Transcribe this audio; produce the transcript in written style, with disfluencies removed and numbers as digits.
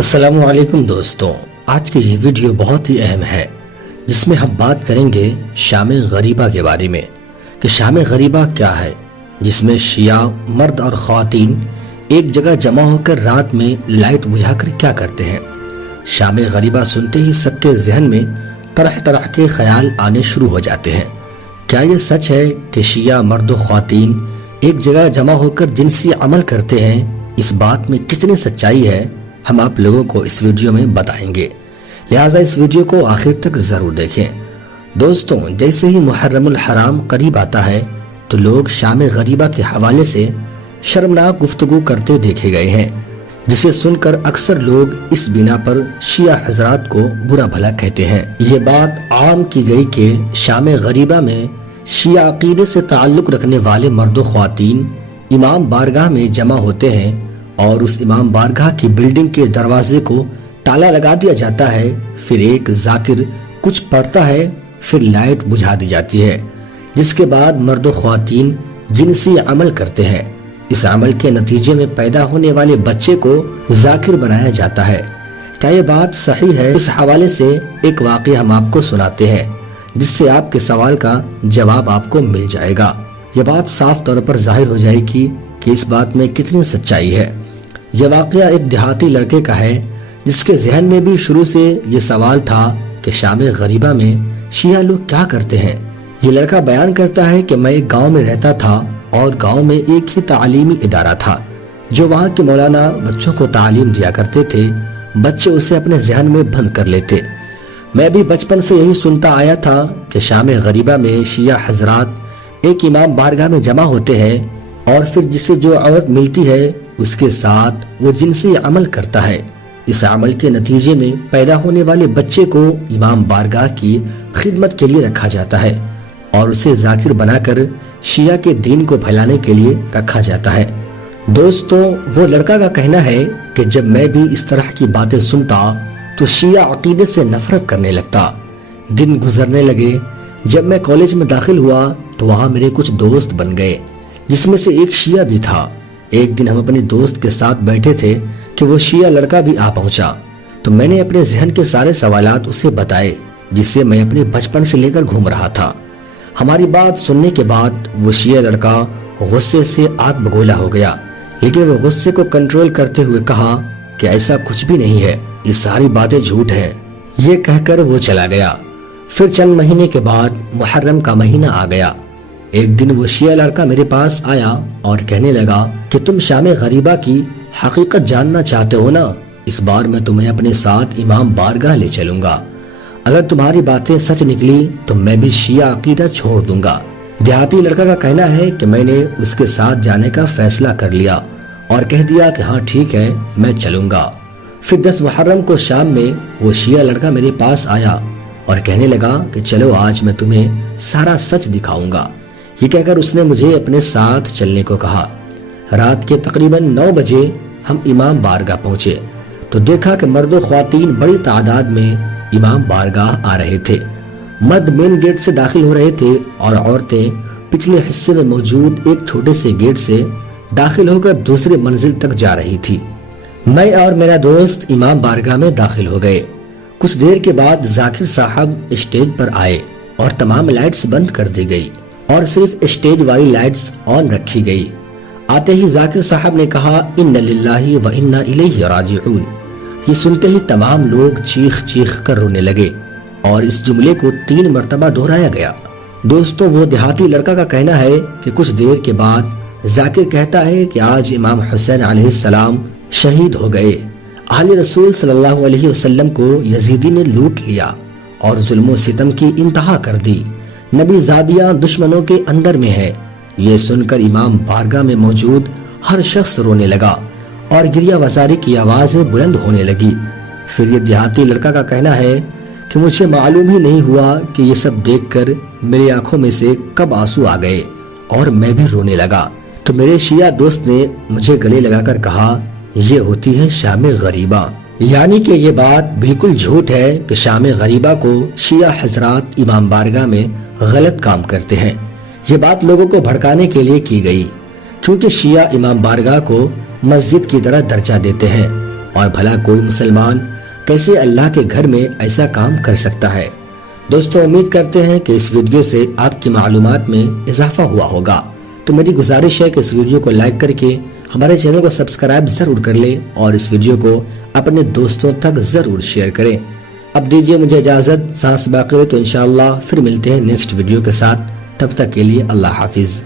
السلام علیکم دوستوں، آج کی یہ ویڈیو بہت ہی اہم ہے جس میں ہم بات کریں گے شام غریبہ کے بارے میں کہ شام غریبہ کیا ہے، جس میں شیعہ مرد اور خواتین ایک جگہ جمع ہو کر رات میں لائٹ بجھا کر کیا کرتے ہیں۔ شام غریبہ سنتے ہی سب کے ذہن میں طرح طرح کے خیال آنے شروع ہو جاتے ہیں۔ کیا یہ سچ ہے کہ شیعہ مرد و خواتین ایک جگہ جمع ہو کر جنسی عمل کرتے ہیں؟ اس بات میں کتنی سچائی ہے ہم آپ لوگوں کو اس ویڈیو میں بتائیں گے، لہٰذا اس ویڈیو کو آخر تک ضرور دیکھیں۔ دوستوں، جیسے ہی محرم الحرام قریب آتا ہے تو لوگ شام غریبہ کے حوالے سے شرمناک گفتگو کرتے دیکھے گئے ہیں، جسے سن کر اکثر لوگ اس بنا پر شیعہ حضرات کو برا بھلا کہتے ہیں۔ یہ بات عام کی گئی کہ شام غریبہ میں شیعہ عقیدے سے تعلق رکھنے والے مرد و خواتین امام بارگاہ میں جمع ہوتے ہیں اور اس امام بارگاہ کی بلڈنگ کے دروازے کو تالا لگا دیا جاتا ہے، پھر ایک ذاکر کچھ پڑھتا ہے، پھر لائٹ بجھا دی جاتی ہے، جس کے بعد مرد و خواتین جنسی عمل کرتے ہیں۔ اس عمل کے نتیجے میں پیدا ہونے والے بچے کو ذاکر بنایا جاتا ہے۔ کیا یہ بات صحیح ہے؟ اس حوالے سے ایک واقعہ ہم آپ کو سناتے ہیں جس سے آپ کے سوال کا جواب آپ کو مل جائے گا۔ یہ بات صاف طور پر ظاہر ہو جائے گی کہ اس بات میں کتنی سچائی ہے۔ یہ واقعہ ایک دیہاتی لڑکے کا ہے جس کے ذہن میں بھی شروع سے یہ سوال تھا کہ شام غریبہ میں شیعہ لوگ کیا کرتے ہیں۔ یہ لڑکا بیان کرتا ہے کہ میں ایک گاؤں میں رہتا تھا اور گاؤں میں ایک ہی تعلیمی ادارہ تھا جو وہاں کے مولانا بچوں کو تعلیم دیا کرتے تھے۔ بچے اسے اپنے ذہن میں بند کر لیتے۔ میں بھی بچپن سے یہی سنتا آیا تھا کہ شام غریبہ میں شیعہ حضرات ایک امام بارگاہ میں جمع ہوتے ہیں اور پھر جسے جو عورت ملتی ہے اس کے ساتھ وہ جنسی عمل کرتا ہے۔ اس عمل کے نتیجے میں پیدا ہونے والے بچے کو امام بارگاہ کی خدمت کے لیے رکھا جاتا ہے اور اسے ذاکر بنا کر شیعہ کے دین کو پھیلانے کے لیے رکھا جاتا ہے۔ دوستوں، وہ لڑکا کا کہنا ہے کہ جب میں بھی اس طرح کی باتیں سنتا تو شیعہ عقیدے سے نفرت کرنے لگتا۔ دن گزرنے لگے، جب میں کالج میں داخل ہوا تو وہاں میرے کچھ دوست بن گئے جس میں سے ایک شیعہ بھی تھا۔ ایک دن ہم اپنے دوست کے ساتھ بیٹھے تھے کہ وہ شیعہ لڑکا بھی آ پہنچا تو میں نے اپنے ذہن کے سارے سوالات اسے بتائے جسے میں اپنے بچپن سے لے کر گھوم رہا تھا۔ ہماری بات سننے کے بعد وہ شیعہ لڑکا غصے سے آگ بگولا ہو گیا، لیکن وہ غصے کو کنٹرول کرتے ہوئے کہا کہ ایسا کچھ بھی نہیں ہے، یہ ساری باتیں جھوٹ ہیں۔ یہ کہہ کر وہ چلا گیا۔ پھر چند مہینے کے بعد محرم کا مہینہ آ گیا۔ ایک دن وہ شیعہ لڑکا میرے پاس آیا اور کہنے لگا کہ تم شام غریبہ کی حقیقت جاننا چاہتے ہو نا، اس بار میں تمہیں اپنے ساتھ امام بارگاہ لے چلوں گا۔ اگر تمہاری باتیں سچ نکلی تو میں بھی شیعہ عقیدہ چھوڑ دوں گا۔ دیہاتی لڑکا کا کہنا ہے کہ میں نے اس کے ساتھ جانے کا فیصلہ کر لیا اور کہہ دیا کہ ہاں ٹھیک ہے، میں چلوں گا۔ پھر 10 محرم کو شام میں وہ شیعہ لڑکا میرے پاس آیا اور کہنے لگا کہ چلو آج میں تمہیں سارا سچ دکھاؤں گا۔ یہ کہہ کر اس نے مجھے اپنے ساتھ چلنے کو کہا۔ رات کے تقریباً 9 بجے ہم امام بارگاہ پہنچے تو دیکھا کہ مرد و خواتین بڑی تعداد میں امام بارگاہ آ رہے تھے۔ مرد مین گیٹ سے داخل ہو رہے تھے اور عورتیں پچھلے حصے میں موجود ایک چھوٹے سے گیٹ سے داخل ہو کر دوسرے منزل تک جا رہی تھی۔ میں اور میرا دوست امام بارگاہ میں داخل ہو گئے۔ کچھ دیر کے بعد ذاکر صاحب اسٹیج پر آئے اور تمام لائٹس بند کر دی گئی اور صرف اسٹیج والی لائٹس آن رکھی گئی۔ آتے ہی ذاکر صاحب نے کہا ان للہ و انا الیہ راجعون۔ یہ سنتے ہی تمام لوگ چیخ چیخ کر رونے لگے اور اس جملے کو 3 مرتبہ دہرایا گیا۔ دوستوں، وہ دیہاتی لڑکا کا کہنا ہے کہ کچھ دیر کے بعد ذاکر کہتا ہے کہ آج امام حسین علیہ السلام شہید ہو گئے۔ اہل رسول صلی اللہ علیہ وسلم کو یزیدی نے لوٹ لیا اور ظلم و ستم کی انتہا کر دی۔ نبی زادیہ دشمنوں کے اندر میں ہے۔ یہ سن کر امام بارگاہ میں موجود ہر شخص رونے لگا اور گریہ وزاری کی آوازیں بلند ہونے لگی۔ پھر یہ دیہاتی لڑکا کا کہنا ہے کہ مجھے معلوم ہی نہیں ہوا کہ یہ سب دیکھ کر میری آنکھوں میں سے کب آنسو آ گئے اور میں بھی رونے لگا۔ تو میرے شیعہ دوست نے مجھے گلے لگا کر کہا یہ ہوتی ہے شام غریبہ، یعنی کہ یہ بات بالکل جھوٹ ہے کہ شام غریبہ کو شیعہ حضرات امام بارگاہ میں غلط کام کرتے ہیں۔ یہ بات لوگوں کو بھڑکانے کے لیے کی گئی کیونکہ شیعہ امام بارگاہ کو مسجد کی طرح درجہ دیتے ہیں اور بھلا کوئی مسلمان کیسے اللہ کے گھر میں ایسا کام کر سکتا ہے؟ دوستو امید کرتے ہیں کہ اس ویڈیو سے آپ کی معلومات میں اضافہ ہوا ہوگا، تو میری گزارش ہے کہ اس ویڈیو کو لائک کر کے ہمارے چینل کو سبسکرائب ضرور کر لیں اور اس ویڈیو کو اپنے دوستوں تک ضرور شیئر کریں۔ اب دیجیے مجھے اجازت، سانس باقی ہے تو انشاءاللہ پھر ملتے ہیں نیکسٹ ویڈیو کے ساتھ، تب تک کے لیے اللہ حافظ۔